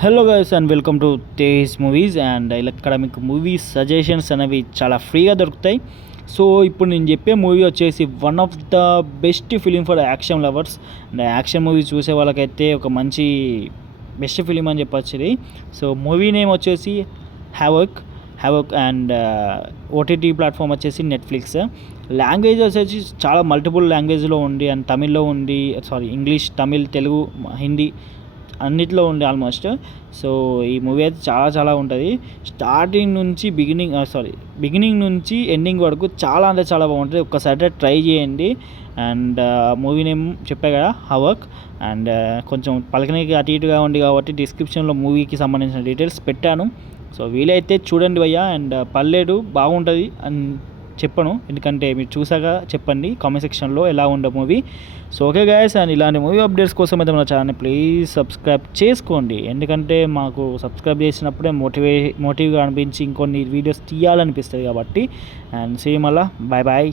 Hello guys and welcome to Tej movies and ఇక్కడ మీకు movie suggestions అనేవి చాలా ఫ్రీగా దొరుకుతాయి. సో ఇప్పుడు నేను చెప్పే మూవీ వచ్చేసి one of the best film for action lovers and action movie చూసే వాళ్ళకైతే ఒక మంచి బెస్ట్ ఫిలిం అని చెప్పొచ్చు ఇది. సో మూవీ నేమ్ వచ్చేసి హ్యావక్ అండ్ ఓటీటీ ప్లాట్ఫామ్ వచ్చేసి నెట్ఫ్లిక్స్. లాంగ్వేజ్ వచ్చేసి చాలా మల్టిపుల్ లాంగ్వేజ్లో ఉంది అండ్ తమిళ్లో ఉంది, ఇంగ్లీష్, తమిళ్, తెలుగు, హిందీ అన్నిట్లో ఉంది ఆల్మోస్ట్. సో ఈ మూవీ అయితే చాలా చాలా ఉంటుంది. స్టార్టింగ్ నుంచి బిగినింగ్ నుంచి ఎండింగ్ వరకు చాలా అంటే చాలా బాగుంటుంది. ఒక్కసారి ట్రై చేయండి. అండ్ మూవీ నేమ్ చెప్పా కదా, హవక్. అండ్ కొంచెం పలకనికి అటు ఇటుగా ఉంది కాబట్టి డిస్క్రిప్షన్లో మూవీకి సంబంధించిన డీటెయిల్స్ పెట్టాను. సో వీలైతే చూడండి భయ్యా. అండ్ పర్లేదు, బాగుంటుంది అని చెప్పను, ఎందుకంటే మీరు చూసాక చెప్పండి కామెంట్ సెక్షన్లో ఎలా ఉండే movie. So okay guys, and ఇలాంటి మూవీ అప్డేట్స్ కోసం అయితే మన ఛానల్ని ప్లీజ్ సబ్స్క్రైబ్ చేసుకోండి. ఎందుకంటే మాకు సబ్స్క్రైబ్ చేసినప్పుడే మోటివ్గా అనిపించి ఇంకొన్ని వీడియోస్ తీయాలనిపిస్తుంది కాబట్టి. అండ్ సీ మళ్ళా, బాయ్ బాయ్.